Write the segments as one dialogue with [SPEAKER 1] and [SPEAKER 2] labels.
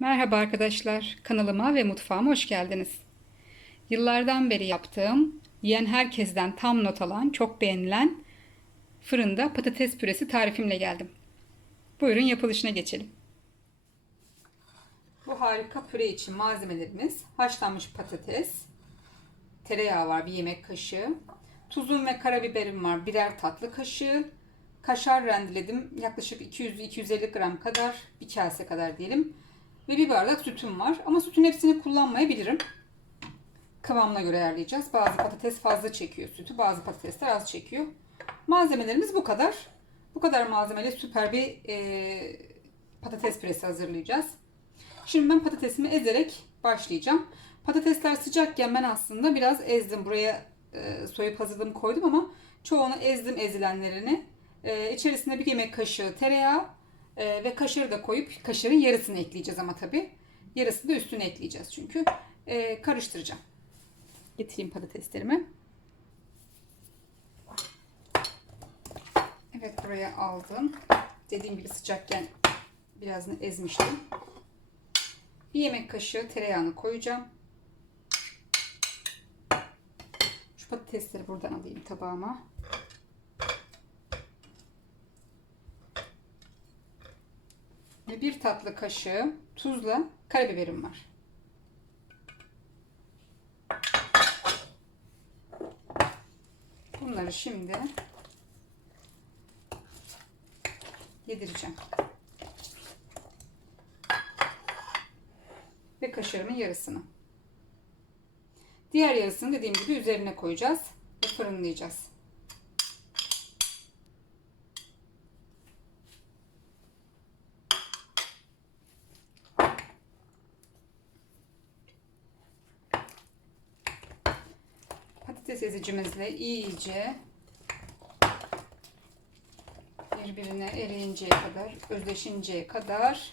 [SPEAKER 1] Merhaba arkadaşlar, kanalıma ve mutfağıma hoş geldiniz. Yıllardan beri yaptığım, yiyen herkesten tam not alan, çok beğenilen fırında patates püresi tarifimle geldim. Buyurun yapılışına geçelim. Bu harika püre için malzemelerimiz haşlanmış patates, tereyağı var bir yemek kaşığı, tuzum ve karabiberim var birer tatlı kaşığı, kaşar rendeledim yaklaşık 200-250 gram kadar, bir kase kadar diyelim ve bir bardak sütüm var. Ama sütün hepsini kullanmayabilirim. Kıvamına göre ayarlayacağız. Bazı patates fazla çekiyor sütü, bazı patatesler az çekiyor. Malzemelerimiz bu kadar. Bu kadar malzemeyle süper bir e, patates püresi hazırlayacağız. Şimdi ben patatesimi ezerek başlayacağım. Patatesler sıcakken ben aslında biraz ezdim. Buraya e, soyup hazırladım koydum ama çoğunu ezdim ezilenlerini. E, içerisine bir yemek kaşığı tereyağı e, ve kaşarı da koyup kaşarın yarısını ekleyeceğiz ama tabi. Yarısını da üstüne ekleyeceğiz çünkü. E, karıştıracağım. Getireyim patateslerimi. Evet buraya aldım. Dediğim gibi sıcakken birazını ezmiştim. Bir yemek kaşığı tereyağını koyacağım. Şu patatesleri buradan alayım tabağıma. Ve bir tatlı kaşığı tuzla karabiberim var. Bunları şimdi yedireceğim. Ve kaşarımın yarısını. Diğer yarısını dediğim gibi üzerine koyacağız ve fırınlayacağız. Patates ezicimizle iyice birbirine eriyinceye kadar, özleşinceye kadar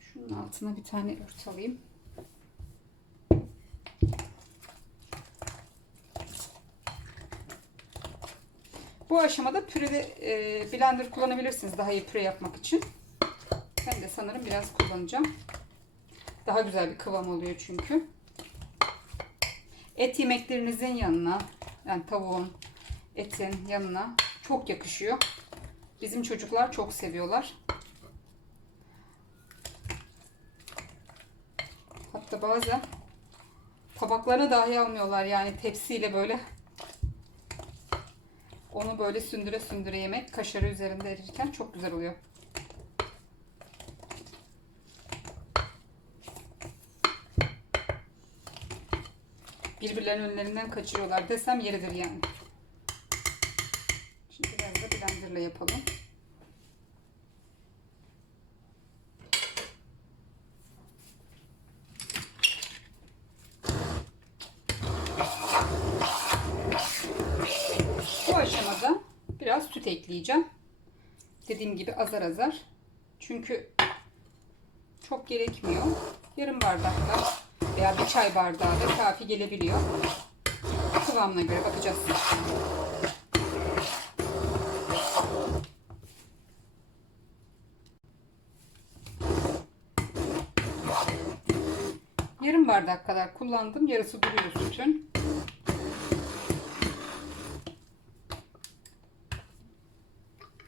[SPEAKER 1] şunun altına bir tane ört alayım. Bu aşamada pürede e, blender kullanabilirsiniz daha iyi püre yapmak için. Ben de sanırım biraz kullanacağım. Daha güzel bir kıvam oluyor çünkü. Et yemeklerinizin yanına, yani tavuğun, etin yanına çok yakışıyor. Bizim çocuklar çok seviyorlar. Hatta bazen tabaklarına dahi almıyorlar yani tepsiyle böyle onu böyle sündüre sündüre yemek kaşarı üzerinde erirken çok güzel oluyor. Birbirlerinin önlerinden kaçırıyorlar desem yeridir yani. Şimdi biraz da blenderla yapalım. Bu aşamada biraz süt ekleyeceğim. Dediğim gibi azar azar. Çünkü çok gerekmiyor. Yarım bardakla veya bir çay bardağı da kafi gelebiliyor. Kıvamına göre bakacağız. Yarım bardak kadar kullandım. Yarısı duruyor sütün.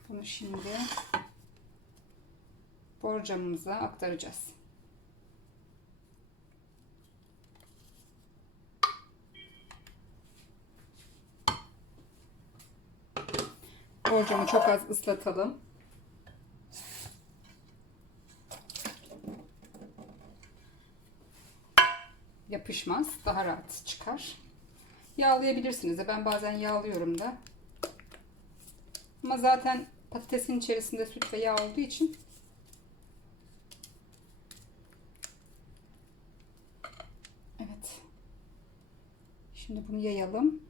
[SPEAKER 1] Bunu şimdi borcamımıza aktaracağız. Borcamı çok az ıslatalım. Yapışmaz. Daha rahat çıkar. Yağlayabilirsiniz de. Ben bazen yağlıyorum da. Ama zaten patatesin içerisinde süt ve yağ olduğu için Evet. Şimdi bunu yayalım.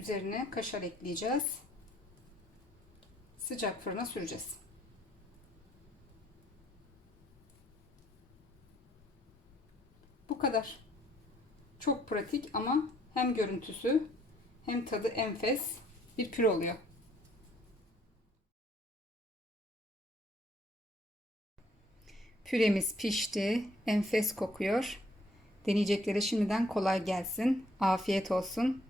[SPEAKER 1] Üzerine kaşar ekleyeceğiz. Sıcak fırına süreceğiz. Bu kadar. Çok pratik ama hem görüntüsü hem tadı enfes bir püre oluyor. Püremiz pişti. Enfes kokuyor. Deneyeceklere şimdiden kolay gelsin. Afiyet olsun.